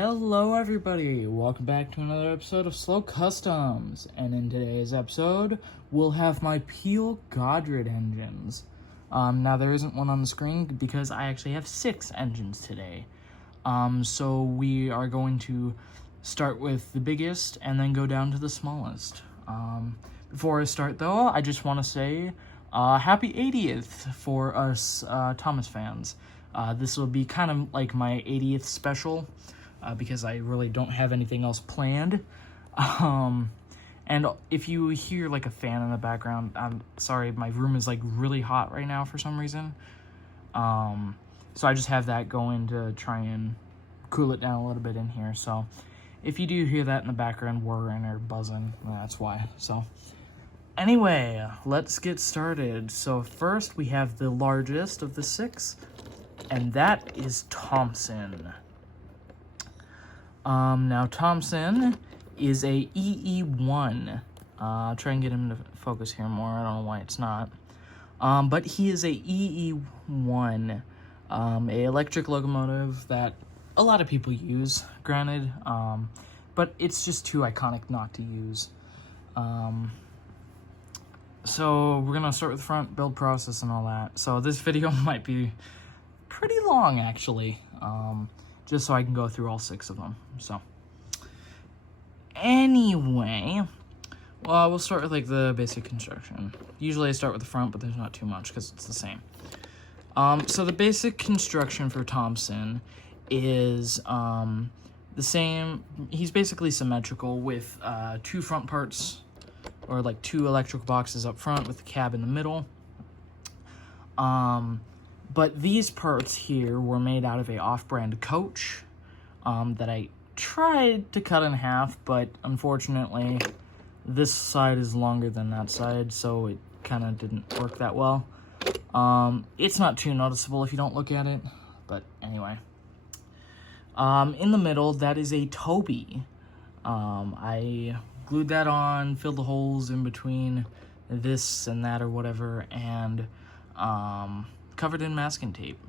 Hello everybody, welcome back to another episode of Slow Customs, and in today's episode, we'll have my Peel Godred engines. Now there isn't one on the screen because I actually have 6 engines today. So we are going to start with the biggest and then go down to the smallest. Before I start though, I just want to say happy 80th for us Thomas fans. This will be kind of like my 80th special. Because I really don't have anything else planned. And if you hear like a fan in the background, I'm sorry, my room is like really hot right now for some reason. So I just have that going to try and cool it down a little bit in here. So if you do hear that in the background whirring or buzzing, that's why. So anyway, let's get started. So first we have the largest of the 6, and that is Thompson. Now Thompson is a EE1. I'll try and get him to focus here more. I don't know why it's not. But he is a EE1, a electric locomotive that a lot of people use, granted, but it's just too iconic not to use. So we're gonna start with the front build process and all that. So this video might be pretty long, actually. Just so I can go through all 6 of them. So anyway, well, we'll start with like the basic construction. Usually I start with the front, but there's not too much because it's the same. So the basic construction for Thompson is the same. He's basically symmetrical with 2 front parts, or like 2 electrical boxes up front with the cab in the middle. But these parts here were made out of a off-brand coach that I tried to cut in half, but unfortunately this side is longer than that side, so it kind of didn't work that well. It's not too noticeable if you don't look at it, but anyway. In the middle, that is a Toby. I glued that on, filled the holes in between this and that or whatever, and covered in masking tape.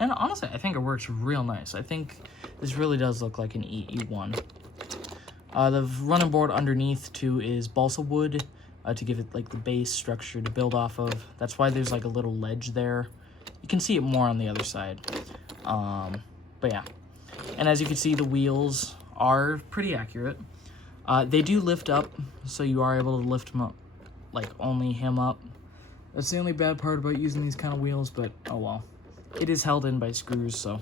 And honestly, I think it works real nice. I think this really does look like an EE1. The running board underneath too is balsa wood to give it like the base structure to build off of. That's why there's like a little ledge there. You can see it more on the other side. But yeah. And as you can see, the wheels are pretty accurate. They do lift up, so you are able to lift them up, like only him up. That's the only bad part about using these kind of wheels, but oh well. It is held in by screws, so.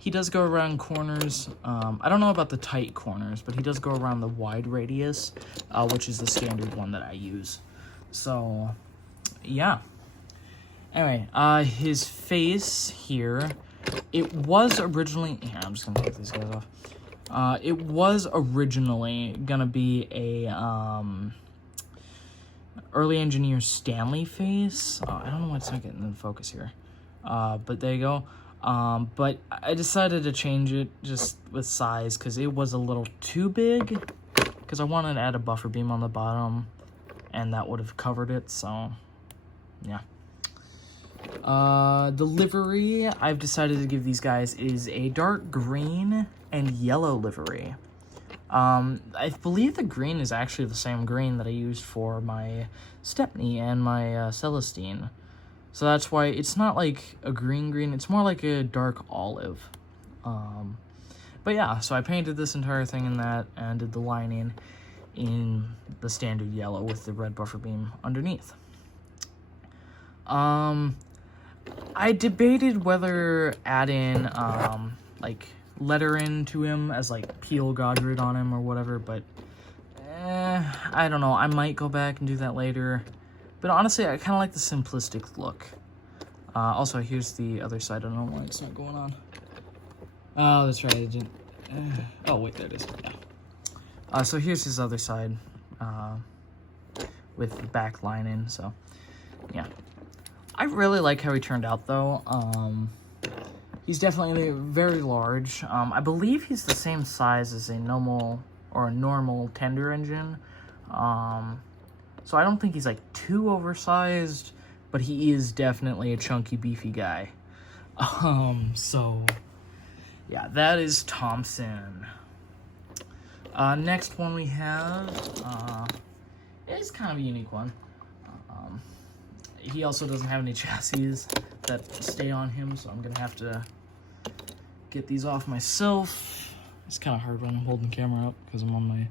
He does go around corners. I don't know about the tight corners, but he does go around the wide radius, which is the standard one that I use. So, yeah. Anyway, his face here, it was originally, here, I'm just gonna take these guys off. It was originally gonna be a, early engineer Stanley face. I don't know why it's not getting in focus here. But there you go. But I decided to change it just with size because it was a little too big. Because I wanted to add a buffer beam on the bottom, and that would have covered it, so yeah. The livery I've decided to give these guys is a dark green and yellow livery. I believe the green is actually the same green that I used for my Stepney and my Celestine. So that's why it's not like a green, it's more like a dark olive. But yeah, so I painted this entire thing in that and did the lining in the standard yellow with the red buffer beam underneath. I debated whether adding like lettering to him as like Peel Godred on him or whatever, but I don't know. I might go back and do that later, but honestly I kind of like the simplistic look. Also, here's the other side. I don't know why it's not going on. Oh, that's right, I didn't. Oh wait, there it is. Yeah. So here's his other side with the back lining. So yeah, I really like how he turned out though. He's definitely very large. I believe he's the same size as a normal tender engine. So I don't think he's like too oversized, but he is definitely a chunky, beefy guy. So yeah, that is Thompson. Next one we have is kind of a unique one. He also doesn't have any chassis that stay on him, so I'm gonna have to get these off myself. It's kind of hard when I'm holding the camera up because I'm on my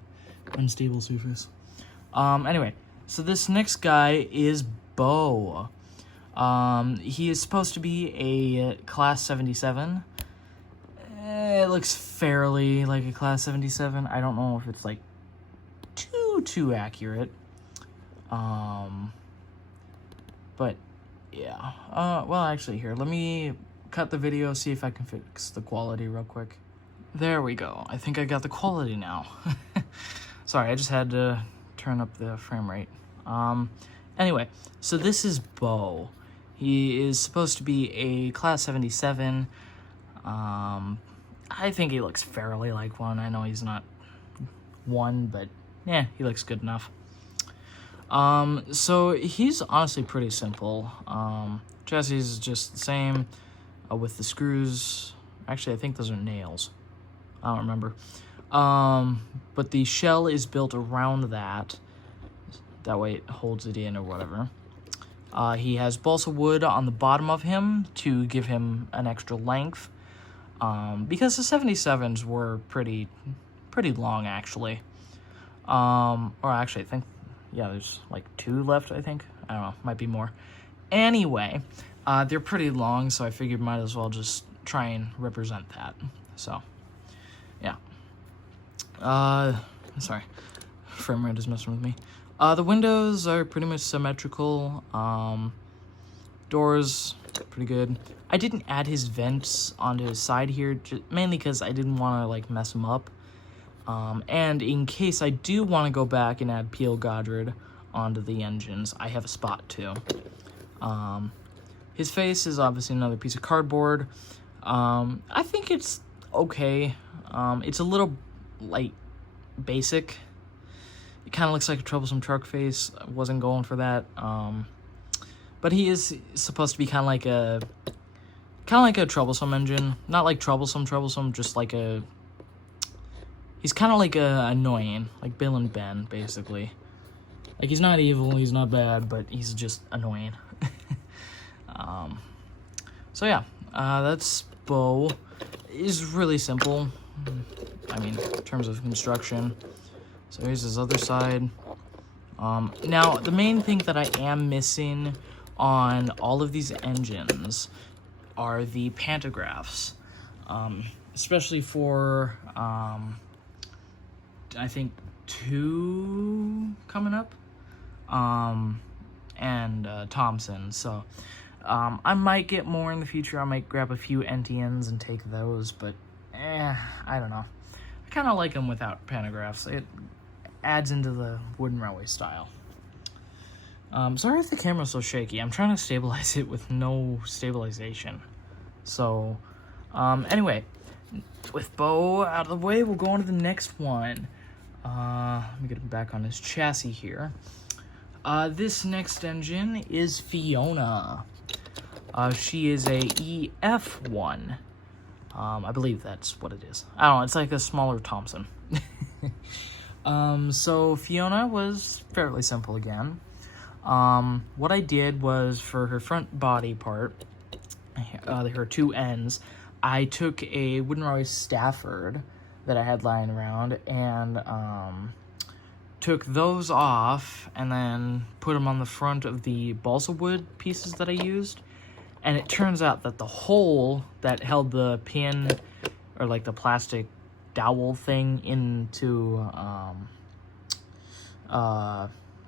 unstable surface. Anyway, so this next guy is Bo. He is supposed to be a Class 77. It looks fairly like a Class 77. I don't know if it's like too accurate. But yeah. Well, actually, here, let me cut the video, see if I can fix the quality real quick. There we go. I think I got the quality now. Sorry, I just had to turn up the frame rate. Anyway, so this is Bo. He is supposed to be a Class 77. I think he looks fairly like one. I know he's not one, but yeah, he looks good enough. So he's honestly pretty simple. Chassis is just the same with the screws. Actually, I think those are nails. I don't remember. But the shell is built around that. That way it holds it in or whatever. He has balsa wood on the bottom of him to give him an extra length. Because the 77s were pretty long, actually. Or actually, I think, yeah, there's like 2 left, I think. I don't know, might be more. Anyway, they're pretty long, so I figured might as well just try and represent that. So, yeah. Sorry, frame rate is messing with me. The windows are pretty much symmetrical. Doors, pretty good. I didn't add his vents onto his side here, mainly because I didn't want to like mess him up. And in case I do want to go back and add PL Godred onto the engines, I have a spot too. His face is obviously another piece of cardboard. I think it's okay. It's a little, like, basic. It kind of looks like a troublesome truck face. I wasn't going for that. But he is supposed to be kind of like a troublesome engine. Not like troublesome, just like a... He's kind of like annoying, like Bill and Ben, basically. Like, he's not evil, he's not bad, but he's just annoying. So yeah, that's Bo. It's really simple. I mean, in terms of construction. So here's his other side. Now, the main thing that I am missing on all of these engines are the pantographs. Especially for, I think 2 coming up, and Thompson. So I might get more in the future. I might grab a few NTNs and take those, but I don't know. I kind of like them without pantographs. It adds into the wooden railway style. Sorry if the camera's so shaky. I'm trying to stabilize it with no stabilization. So anyway, with Bo out of the way, we'll go on to the next one. Let me get him back on his chassis here. This next engine is Fiona. She is a EF1. I believe that's what it is. I don't know, it's like a smaller Thompson. So Fiona was fairly simple again. What I did was, for her front body part, her 2 ends, I took a wooden railway Stafford that I had lying around and took those off and then put them on the front of the balsa wood pieces that I used. And it turns out that the hole that held the pin, or like the plastic dowel thing, into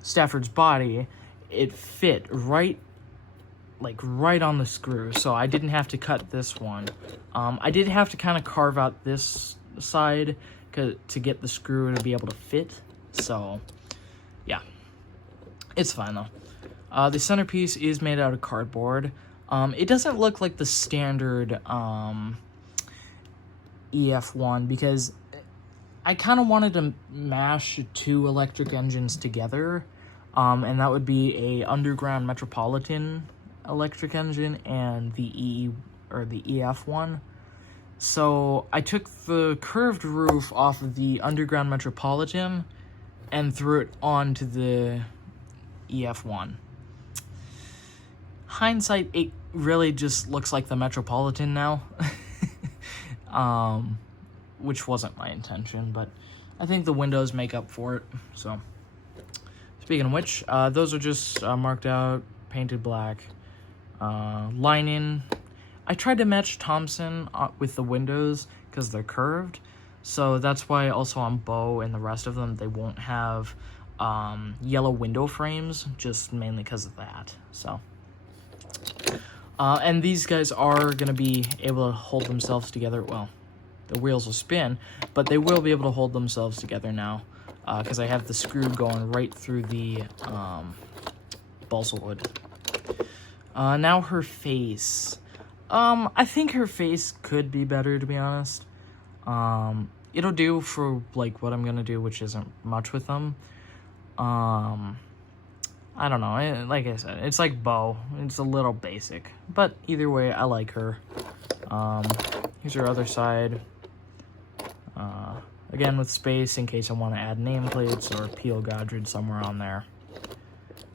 Stafford's body, it fit right on the screw, so I didn't have to cut this one. I did have to kind of carve out this side to get the screw to be able to fit, so yeah, it's fine though. The centerpiece is made out of cardboard. It doesn't look like the standard EF1 because I kind of wanted to mash 2 electric engines together, and that would be a underground Metropolitan electric engine and the EF1. So I took the curved roof off of the Underground Metropolitan and threw it onto the EF1. Hindsight, it really just looks like the Metropolitan now. Which wasn't my intention, but I think the windows make up for it. So, speaking of which, those are just marked out, painted black. Lining. I tried to match Thompson with the windows because they're curved. So that's why also on Bow and the rest of them, they won't have yellow window frames, just mainly because of that. So, and these guys are going to be able to hold themselves together. Well, the wheels will spin, but they will be able to hold themselves together now because I have the screw going right through the balsa wood. Now her face. I think her face could be better, to be honest. It'll do for, like, what I'm gonna do, which isn't much with them. I don't know, like I said, it's like Bo. It's a little basic. But either way, I like her. Here's her other side. Again, with space, in case I want to add nameplates or peel Godred somewhere on there.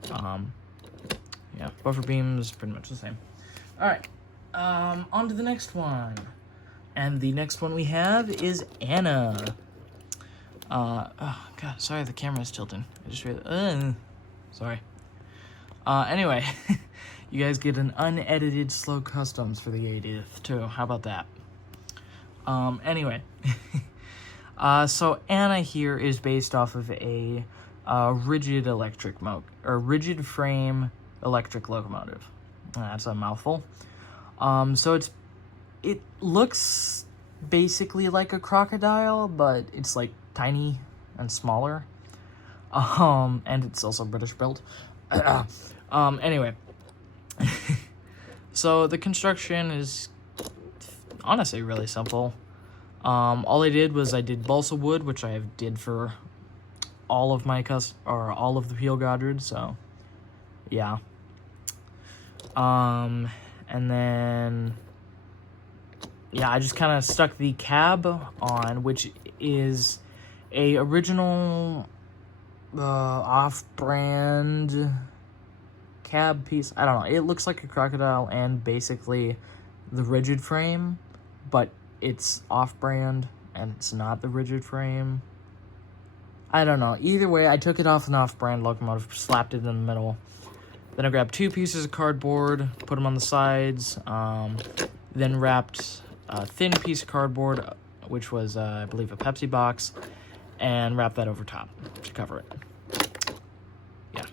Yeah, buffer beams, pretty much the same. Alright, on to the next one. And the next one we have is Anna. Oh, God, sorry, the camera's tilting. I just realized, sorry. Anyway, you guys get an unedited Slow Customs for the 80th, too. How about that? Anyway. So Anna here is based off of a rigid rigid frame electric locomotive. That's a mouthful. So it looks basically like a crocodile, but it's like tiny and smaller. And it's also British built. Anyway. So the construction is honestly really simple. All I did was I did balsa wood, which I did for all of my all of the peel Godred, so yeah. And then yeah, I just kind of stuck the cab on, which is a original off-brand cab piece. I don't know. It looks like a crocodile and basically the rigid frame, but it's off-brand and it's not the rigid frame. I don't know. Either way, I took it off an off-brand locomotive, slapped it in the middle. Then I grabbed 2 pieces of cardboard, put them on the sides, then wrapped a thin piece of cardboard, which was, I believe, a Pepsi box, and wrapped that over top to cover it. Yeah.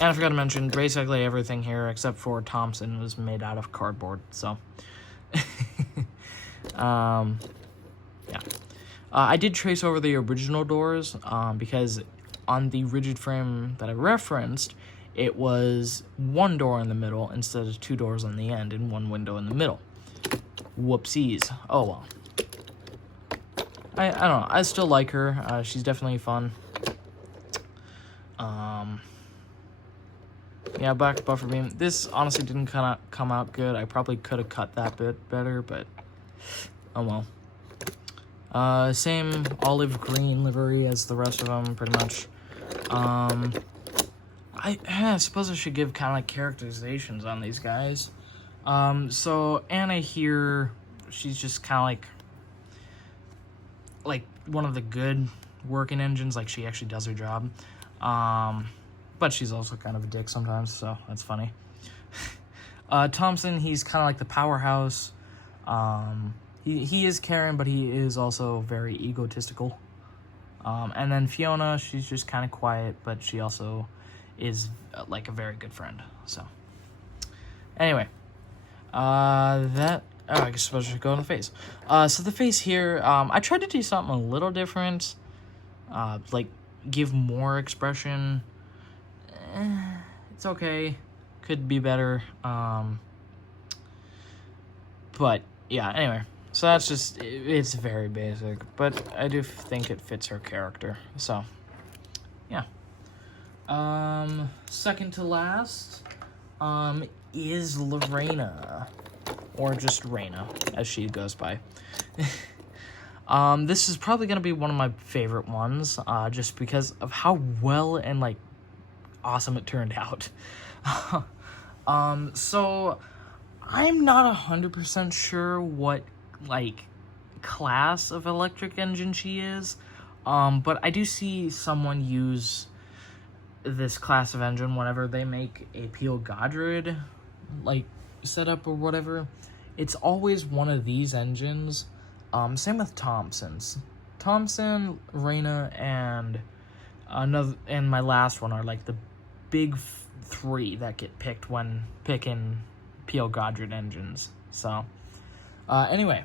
And I forgot to mention, basically everything here, except for Thompson, was made out of cardboard, so... yeah. I did trace over the original doors, because on the rigid frame that I referenced, it was 1 door in the middle instead of 2 doors on the end and 1 window in the middle. Whoopsies. Oh well. I don't know. I still like her. She's definitely fun. Yeah, back buffer beam. This honestly didn't come out good. I probably could have cut that bit better, but oh well. Same olive green livery as the rest of them, pretty much. I suppose I should give kind of like characterizations on these guys. So Anna here, she's just kind of like one of the good working engines. Like, she actually does her job. But she's also kind of a dick sometimes, so that's funny. Thompson, he's kind of like the powerhouse. He is caring, but he is also very egotistical. And then Fiona, she's just kind of quiet, but she also is like a very good friend. So anyway, I guess I should go on the face. So the face here, I tried to do something a little different, like give more expression. It's okay, could be better. But yeah, anyway. So that's just, it's very basic, but I do think it fits her character, so, yeah. Second to last, is Raina. or just Raina, as she goes by. This is probably going to be one of my favorite ones, just because of how well and, like, awesome it turned out. So I'm not 100% sure what, like, class of electric engine she is, but I do see someone use this class of engine whenever they make a Peel Godred, like, setup or whatever. It's always one of these engines. Same with Thompson's. Thompson, Raina, and my last one are, like, the big three that get picked when picking Peel Godred engines. So, anyway.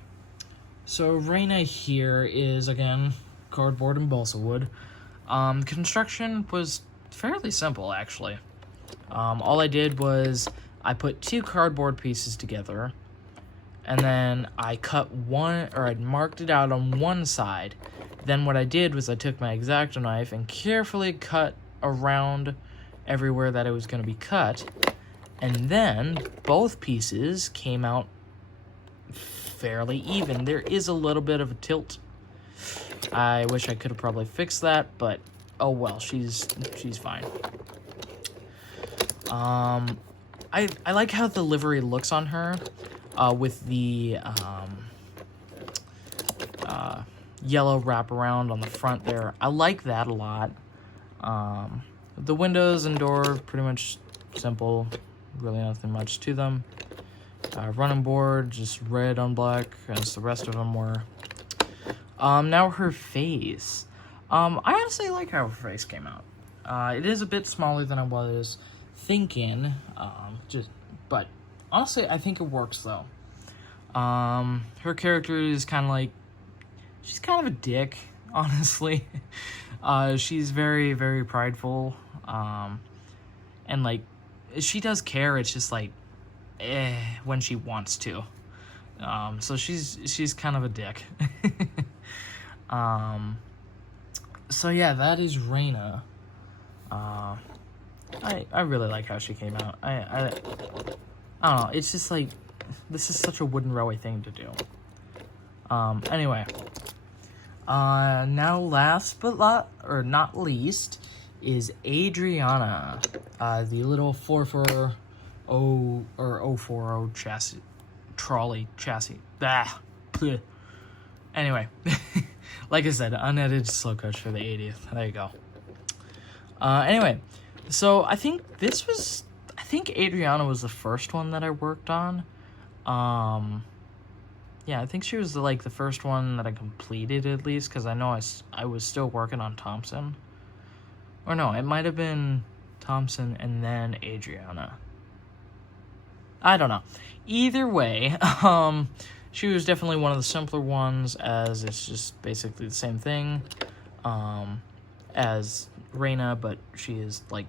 So, Raina here is, again, cardboard and balsa wood. Construction was fairly simple, actually. All I did was I put 2 cardboard pieces together, and then I cut one, or I marked it out on one side. Then what I did was I took my X-Acto knife and carefully cut around everywhere that it was going to be cut, and then both pieces came out fairly even. There is a little bit of a tilt. I wish I could have probably fixed that, but oh well, she's fine. I like how the livery looks on her, with the yellow wraparound on the front there. I like that a lot. The windows and door, pretty much simple, really nothing much to them. Running board, just red on black, as the rest of them were. Now her face. I honestly like how her face came out. It is a bit smaller than I was thinking, but honestly, I think it works though. Her character is kind of like, she's kind of a dick, honestly. She's very, very prideful, and like, she does care, it's just like, when she wants to. So she's kind of a dick. So yeah, that is Raina. I really like how she came out. I don't know, it's just like, this is such a wooden rowy thing to do. Anyway. Now last but not least is Adriana. The little 440 or 040 chassis, trolley chassis. Bleh. Anyway, like I said, unedited slow coach for the 80th. There you go. Anyway, so I think Adriana was the first one that I worked on. Yeah, I think she was the first one that I completed, at least, because I know I was still working on Thompson. Or no, it might have been Thompson and then Adriana. I don't know. Either way, she was definitely one of the simpler ones, as it's just basically the same thing as Raina, but she is, like,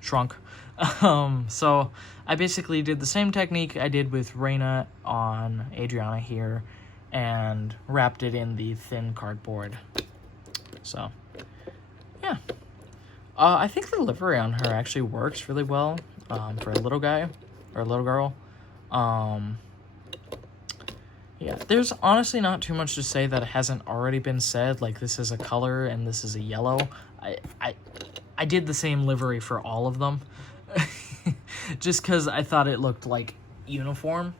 shrunk. So I basically did the same technique I did with Raina on Adriana here, and wrapped it in the thin cardboard. So, yeah. I think the livery on her actually works really well, for a little guy, or a little girl. Yeah, there's honestly not too much to say that hasn't already been said, like this is a color and this is a yellow. I did the same livery for all of them, just because I thought it looked, like, uniform,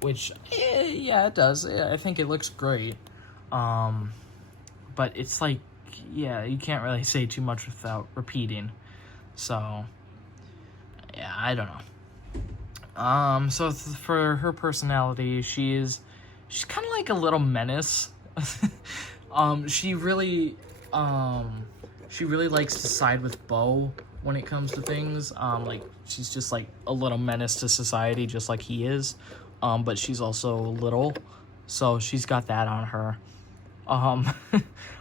which, yeah, it does. I think it looks great, but it's like, yeah, you can't really say too much without repeating, so, yeah, I don't know. So for her personality, she's kind of like a little menace. She really likes to side with Bo when it comes to things. Like, she's just like a little menace to society, just like he is. But she's also little, so she's got that on her.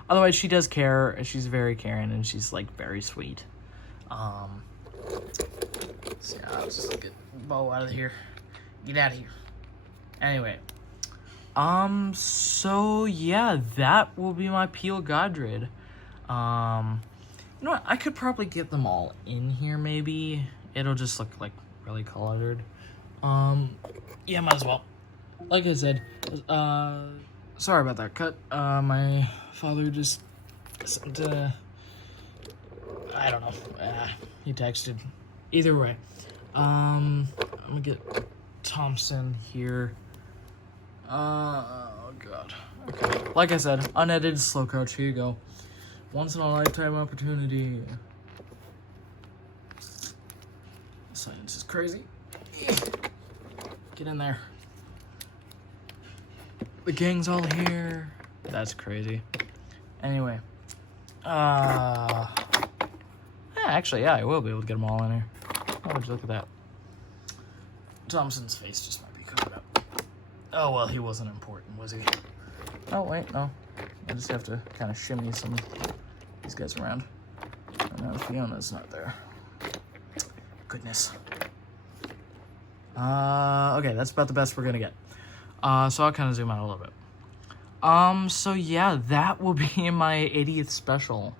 Otherwise, she does care. She's very caring, and she's, like, very sweet. So yeah, I'll just get Bo out of here. Get out of here. Anyway. So yeah, that will be my Peel Godred. You know what? I could probably get them all in here, maybe. It'll just look, like, really colored. Yeah, might as well. Like I said, sorry about that cut. My father just sent, I don't know, he texted. Either way, I'm gonna get Thompson here. Oh god. Okay. Like I said, unedited slow coach. Here you go. Once in a lifetime opportunity. Science is crazy. Get in there. The gang's all here. That's crazy. Anyway. Actually, yeah, I will be able to get them all in here. Oh, would you look at that? Thompson's face just might be covered up. Oh, well, he wasn't important, was he? Oh, wait, no. I just have to kind of shimmy some of these guys around. Oh, no, Fiona's not there. Goodness. Okay, that's about the best we're gonna get. So I'll kind of zoom out a little bit. So yeah, that will be my 80th special.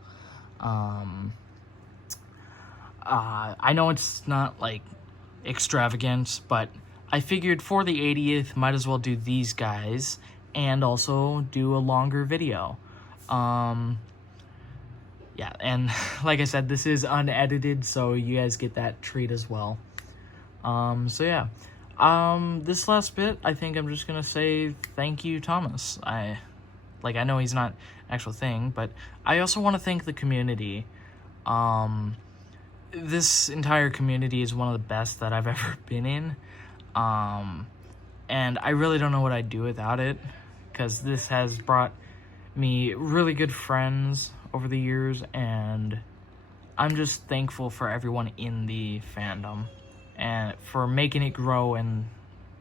I know it's not, like, extravagant, but I figured for the 80th, might as well do these guys, and also do a longer video. Yeah, and like I said, this is unedited, so you guys get that treat as well. So yeah. This last bit, I think I'm just gonna say thank you, Thomas. I know he's not an actual thing, but I also want to thank the community. This entire community is one of the best that I've ever been in. And I really don't know what I'd do without it, because this has brought me really good friends over the years, and I'm just thankful for everyone in the fandom and for making it grow and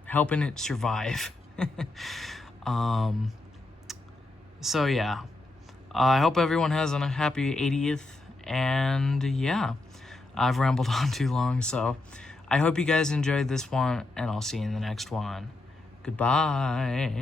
helping it survive. So yeah, I hope everyone has a happy 80th, and yeah, I've rambled on too long, so I hope you guys enjoyed this one, and I'll see you in the next one. Goodbye.